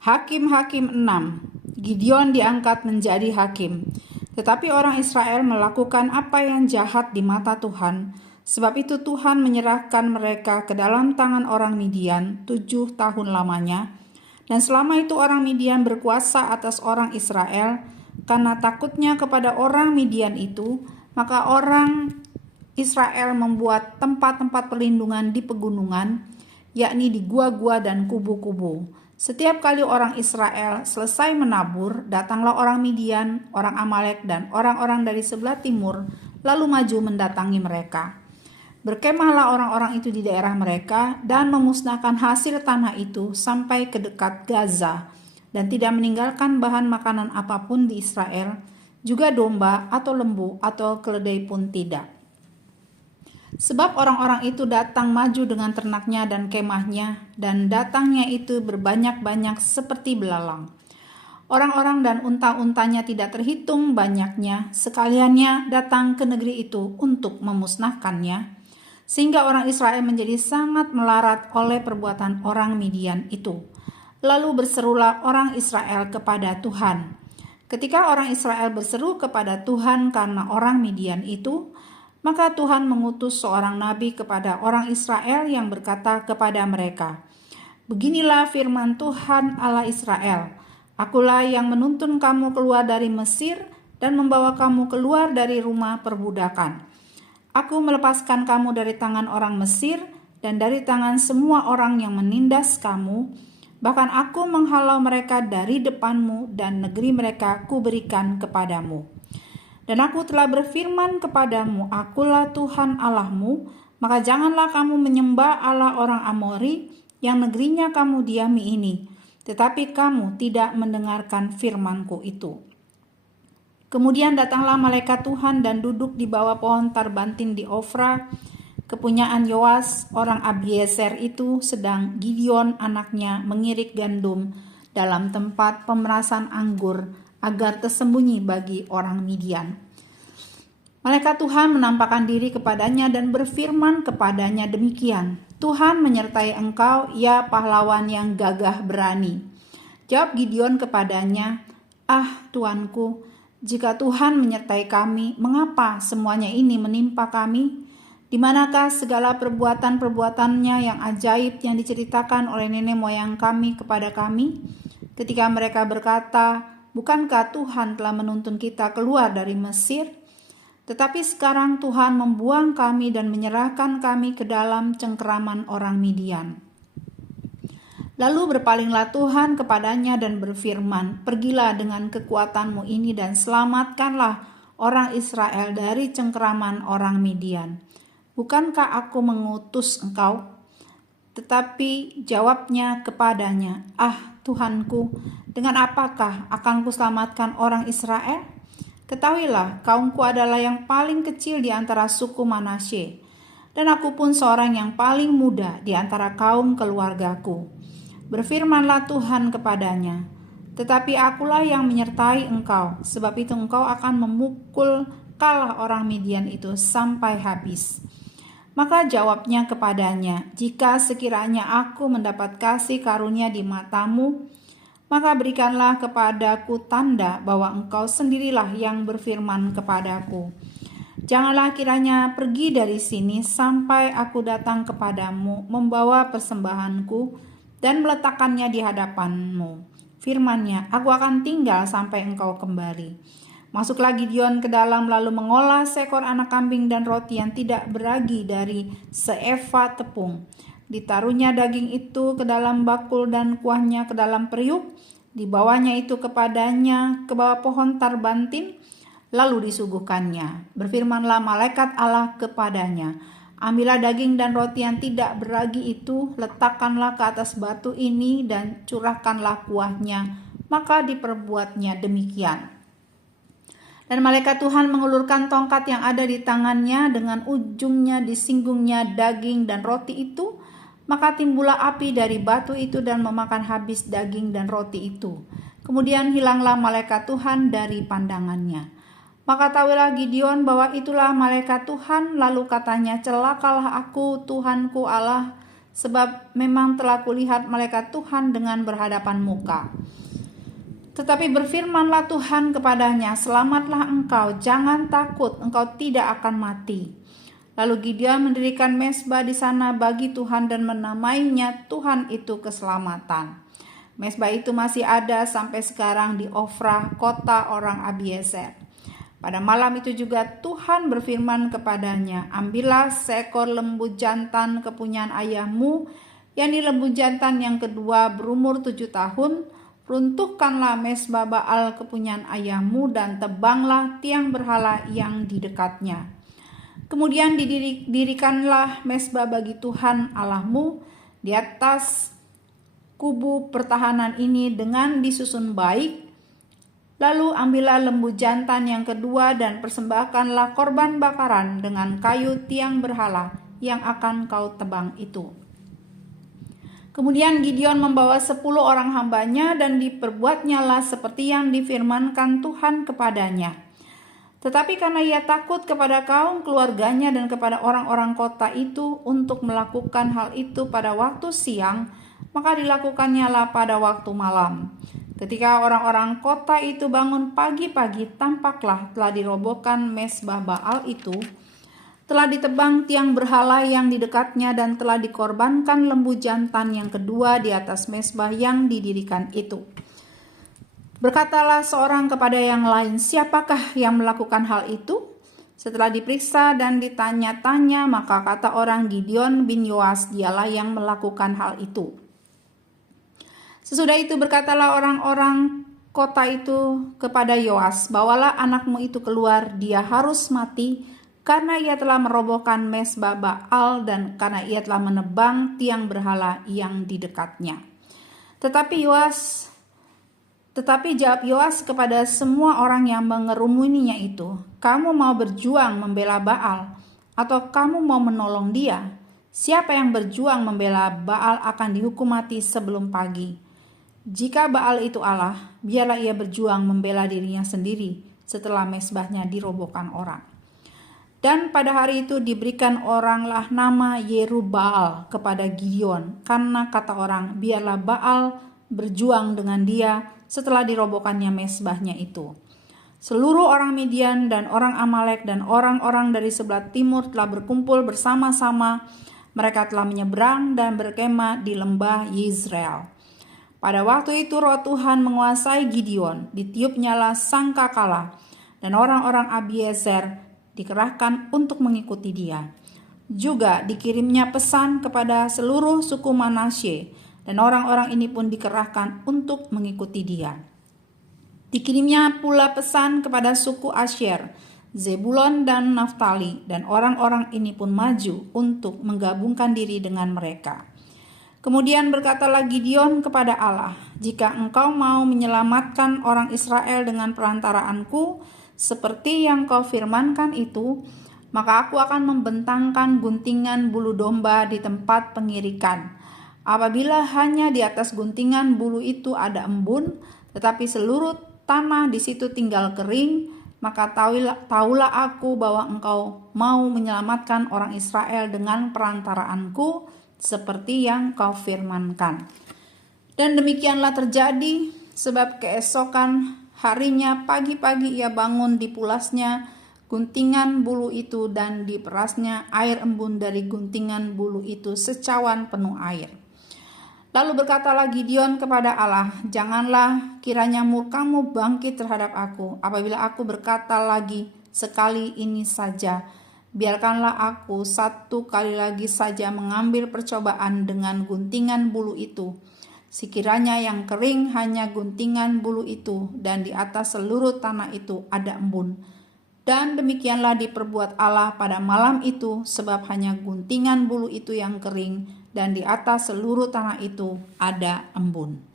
Hakim-hakim 6. Gideon diangkat menjadi hakim. Tetapi orang Israel melakukan apa yang jahat di mata Tuhan. Sebab itu Tuhan menyerahkan mereka ke dalam tangan orang Midian 7 tahun lamanya. Dan selama itu orang Midian berkuasa atas orang Israel. Karena takutnya kepada orang Midian itu, maka orang Israel membuat tempat-tempat perlindungan di pegunungan, yakni di gua-gua dan kubu-kubu. Setiap kali orang Israel selesai menabur, datanglah orang Midian, orang Amalek, dan orang-orang dari sebelah timur, lalu maju mendatangi mereka. Berkemahlah orang-orang itu di daerah mereka, dan memusnahkan hasil tanah itu sampai ke dekat Gaza, dan tidak meninggalkan bahan makanan apapun di Israel, juga domba atau lembu atau keledai pun tidak. Sebab orang-orang itu datang maju dengan ternaknya dan kemahnya, dan datangnya itu berbanyak-banyak seperti belalang. Orang-orang dan unta-untanya tidak terhitung banyaknya, sekaliannya datang ke negeri itu untuk memusnahkannya, sehingga orang Israel menjadi sangat melarat oleh perbuatan orang Midian itu. Lalu berserulah orang Israel kepada Tuhan. Ketika orang Israel berseru kepada Tuhan karena orang Midian itu, maka Tuhan mengutus seorang nabi kepada orang Israel yang berkata kepada mereka, "Beginilah firman Tuhan Allah Israel, Akulah yang menuntun kamu keluar dari Mesir dan membawa kamu keluar dari rumah perbudakan. Aku melepaskan kamu dari tangan orang Mesir dan dari tangan semua orang yang menindas kamu. Bahkan aku menghalau mereka dari depanmu dan negeri mereka kuberikan kepadamu. Dan aku telah berfirman kepadamu, Akulah Tuhan Allahmu, maka janganlah kamu menyembah Allah orang Amori yang negerinya kamu diami ini, tetapi kamu tidak mendengarkan firmanku itu." Kemudian datanglah malaikat Tuhan dan duduk di bawah pohon tarbantin di Ofra, kepunyaan Yoas orang Abiezer itu, sedang Gideon anaknya mengirik gandum dalam tempat pemerasan anggur agar tersembunyi bagi orang Midian. Malaikat Tuhan menampakkan diri kepadanya dan berfirman kepadanya demikian, "Tuhan menyertai engkau, ya pahlawan yang gagah berani." Jawab Gideon kepadanya, "Ah, Tuanku, jika Tuhan menyertai kami, mengapa semuanya ini menimpa kami? Di manakah segala perbuatan-perbuatannya yang ajaib yang diceritakan oleh nenek moyang kami kepada kami? Ketika mereka berkata, bukankah Tuhan telah menuntun kita keluar dari Mesir? Tetapi sekarang Tuhan membuang kami dan menyerahkan kami ke dalam cengkeraman orang Midian." Lalu berpalinglah Tuhan kepadanya dan berfirman, "Pergilah dengan kekuatanmu ini dan selamatkanlah orang Israel dari cengkeraman orang Midian. Bukankah aku mengutus engkau?" Tetapi jawabnya kepadanya, "Ah, Tuhanku, dengan apakah akan kuselamatkan orang Israel? Ketahuilah, kaumku adalah yang paling kecil di antara suku Manasye, dan aku pun seorang yang paling muda di antara kaum keluargaku." Berfirmanlah Tuhan kepadanya, "Tetapi akulah yang menyertai engkau, sebab itu engkau akan memukul kalah orang Midian itu sampai habis." Maka jawabnya kepadanya, "Jika sekiranya aku mendapat kasih karunia di matamu, maka berikanlah kepadaku tanda bahwa engkau sendirilah yang berfirman kepadaku. Janganlah kiranya pergi dari sini sampai aku datang kepadamu membawa persembahanku dan meletakkannya di hadapanmu. Firman-Nya, aku akan tinggal sampai engkau kembali." Masuklah Gideon ke dalam lalu mengolah seekor anak kambing dan roti yang tidak beragi dari seeva tepung. Ditaruhnya daging itu ke dalam bakul dan kuahnya ke dalam periuk. Dibawanya itu kepadanya ke bawah pohon tarbantin, lalu disuguhkannya. Berfirmanlah malaikat Allah kepadanya, "Ambillah daging dan roti yang tidak beragi itu, letakkanlah ke atas batu ini dan curahkanlah kuahnya." Maka diperbuatnya demikian. Dan malaikat Tuhan mengulurkan tongkat yang ada di tangannya, dengan ujungnya disinggungnya daging dan roti itu, maka timbullah api dari batu itu dan memakan habis daging dan roti itu. Kemudian hilanglah malaikat Tuhan dari pandangannya. Maka tahuilah Gideon bahwa itulah malaikat Tuhan, lalu katanya, "Celakalah aku, Tuhanku Allah, sebab memang telah kulihat malaikat Tuhan dengan berhadapan muka. Tetapi berfirmanlah Tuhan kepadanya, selamatlah engkau, jangan takut, engkau tidak akan mati. Lalu Gideon mendirikan mezbah di sana bagi Tuhan dan menamainya Tuhan itu keselamatan. Mezbah itu masih ada sampai sekarang di Ofrah, kota orang Abiezer. Pada malam itu juga Tuhan berfirman kepadanya, ambillah seekor lembu jantan kepunyaan ayahmu, yakni lembu jantan yang kedua berumur 7 tahun, runtuhkanlah mezbah Baal kepunyaan ayahmu dan tebanglah tiang berhala yang di dekatnya. Kemudian didirikanlah mezbah bagi Tuhan Allahmu di atas kubu pertahanan ini dengan disusun baik. Lalu ambillah lembu jantan yang kedua dan persembahkanlah korban bakaran dengan kayu tiang berhala yang akan kau tebang itu. Kemudian Gideon membawa 10 orang hambanya dan diperbuatnyalah seperti yang difirmankan Tuhan kepadanya. Tetapi karena ia takut kepada kaum keluarganya dan kepada orang-orang kota itu untuk melakukan hal itu pada waktu siang, maka dilakukannya pada waktu malam. Ketika orang-orang kota itu bangun pagi-pagi, tampaklah telah dirobohkan mezbah Baal itu, telah ditebang tiang berhala yang di dekatnya dan telah dikorbankan lembu jantan yang kedua di atas mezbah yang didirikan itu. Berkatalah seorang kepada yang lain, siapakah yang melakukan hal itu? Setelah diperiksa dan ditanya-tanya, maka kata orang, Gideon bin Yoas dialah yang melakukan hal itu. Sesudah itu berkatalah orang-orang kota itu kepada Yoas, bawalah anakmu itu keluar, dia harus mati, karena ia telah merobohkan mezbah Baal dan karena ia telah menebang tiang berhala yang di dekatnya. Tetapi jawab Yoas kepada semua orang yang mengerumuninya itu, kamu mau berjuang membela Baal atau kamu mau menolong dia? Siapa yang berjuang membela Baal akan dihukum mati sebelum pagi. Jika Baal itu Allah, biarlah ia berjuang membela dirinya sendiri setelah mezbahnya dirobohkan orang. Dan pada hari itu diberikan oranglah nama Yerubbaal kepada Gideon, karena kata orang, biarlah Baal berjuang dengan dia setelah dirobohkannya mezbahnya itu. Seluruh orang Midian dan orang Amalek dan orang-orang dari sebelah timur telah berkumpul bersama-sama. Mereka telah menyeberang dan berkemah di lembah Yizreel. Pada waktu itu roh Tuhan menguasai Gideon, ditiupnyalah sangkakala, dan orang-orang Abiezer dikerahkan untuk mengikuti dia. Juga dikirimnya pesan kepada seluruh suku Manasye, dan orang-orang ini pun dikerahkan untuk mengikuti dia. Dikirimnya pula pesan kepada suku Asyer, Zebulon dan Naftali, dan orang-orang ini pun maju untuk menggabungkan diri dengan mereka. Kemudian berkatalah Gideon kepada Allah, jika engkau mau menyelamatkan orang Israel dengan perantaraanku, seperti yang kau firmankan itu, maka aku akan membentangkan guntingan bulu domba di tempat pengirikan. Apabila hanya di atas guntingan bulu itu ada embun, tetapi seluruh tanah di situ tinggal kering, maka tahulah aku bahwa engkau mau menyelamatkan orang Israel dengan perantaraanku, seperti yang kau firmankan. Dan demikianlah terjadi, sebab keesokan harinya pagi-pagi ia bangun, dipulasnya guntingan bulu itu dan diperasnya air embun dari guntingan bulu itu secawan penuh air. Lalu berkatalah Gideon kepada Allah, janganlah kiranya murkamu bangkit terhadap aku, apabila aku berkata lagi sekali ini saja, biarkanlah aku satu kali lagi saja mengambil percobaan dengan guntingan bulu itu. Sekiranya yang kering hanya guntingan bulu itu, dan di atas seluruh tanah itu ada embun. Dan demikianlah diperbuat Allah pada malam itu, sebab hanya guntingan bulu itu yang kering, dan di atas seluruh tanah itu ada embun.